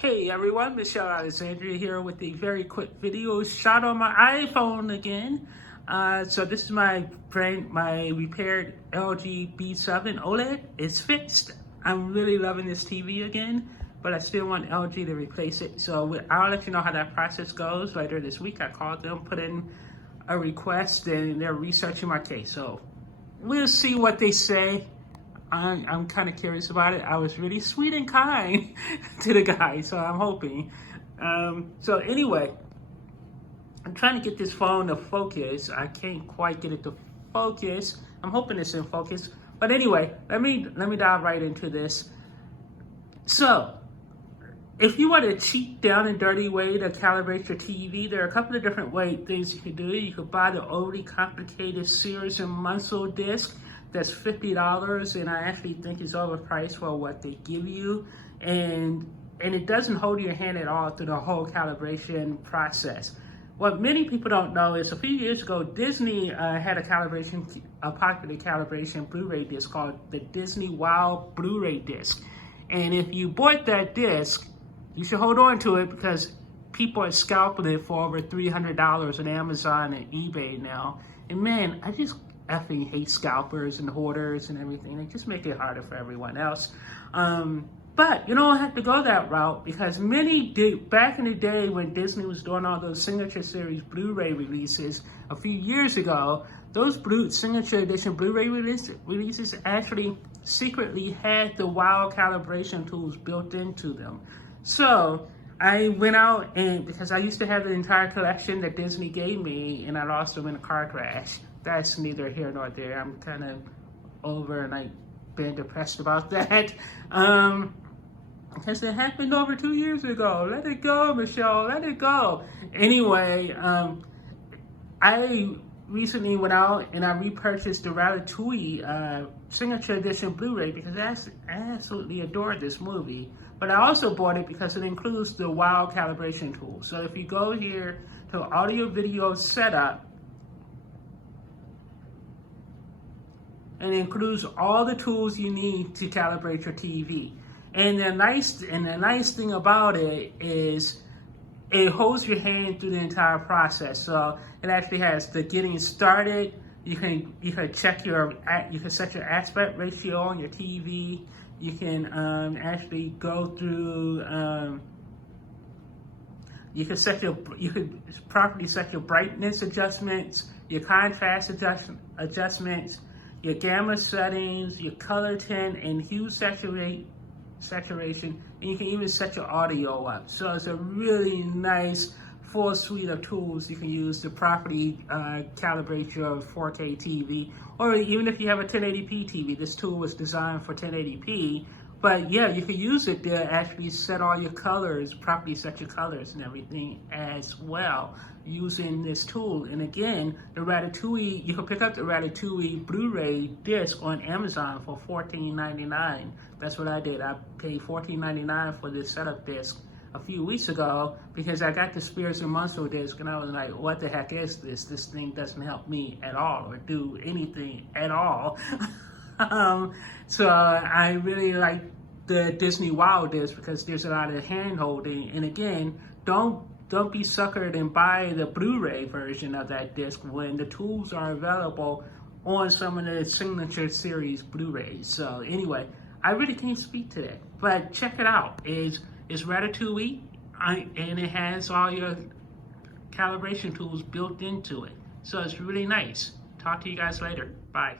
Hey everyone, Michelle Alexandria here with a very quick video shot on my iPhone again. So this is my repaired LG B7 OLED. It's fixed. I'm really loving this TV again, but I still want LG to replace it. So I'll let you know how that process goes later this week. I called them, put in a request, and they're researching my case. So we'll see what they say. I'm kind of curious about it. I was really sweet and kind to the guy, so I'm hoping. So anyway, I'm trying to get this phone to focus. I can't quite get it to focus. I'm hoping it's in focus. But anyway, let me dive right into this. So, if you want a cheap, down and dirty way to calibrate your TV, there are a couple of different things you can do. You could buy the overly complicated Sears and Muscle disc. That's $50, and I actually think it's overpriced for what they give you, and it doesn't hold your hand at all through the whole calibration process. What many people don't know is a few years ago, Disney had a popular calibration Blu-ray disc called the Disney Wow Blu-ray disc, and if you bought that disc, you should hold on to it because people are scalping it for over $300 on Amazon and eBay now. And man, I just effing hate scalpers and hoarders and everything. They just make it harder for everyone else. But you don't have to go that route because back in the day when Disney was doing all those Signature Series Blu-ray releases a few years ago, those Signature Edition Blu-ray releases actually secretly had the WOW calibration tools built into them. So I went out and because I used to have the entire collection that Disney gave me, and I lost them in a car crash. That's neither here nor there. I'm kind of over and I've been depressed about that. Because it happened over 2 years ago. Let it go, Michelle, let it go. Anyway, I recently went out and I repurchased the Ratatouille Signature Edition Blu-ray because I absolutely adored this movie. But I also bought it because it includes the WOW calibration tool. So if you go here to audio video setup, and it includes all the tools you need to calibrate your TV. And the nice thing about it is it holds your hand through the entire process. So it actually has the getting started. You can set your aspect ratio on your TV. You can actually go through. You can properly set your brightness adjustments, your contrast adjustments, your gamma settings, your color tint, and hue saturation, and you can even set your audio up. So it's a really nice full suite of tools you can use to properly calibrate your 4K TV, or even if you have a 1080p TV. This tool was designed for 1080p, but yeah, you can use it to actually set all your colors, properly set your colors and everything as well using this tool. And again, the Ratatouille, you can pick up the Ratatouille Blu-ray disc on Amazon for $14.99. That's what I did. I paid $14.99 for this setup disc a few weeks ago because I got the Spears and Muscle disc and I was like, what the heck is this? This thing doesn't help me at all or do anything at all. So I really like the Disney WOW disc because there's a lot of hand holding. And again, don't be suckered and buy the Blu-ray version of that disc when the tools are available on some of the Signature Series Blu-rays. So anyway, I really can't speak to that, but check it out. It's Ratatouille, and it has all your calibration tools built into it. So it's really nice. Talk to you guys later. Bye.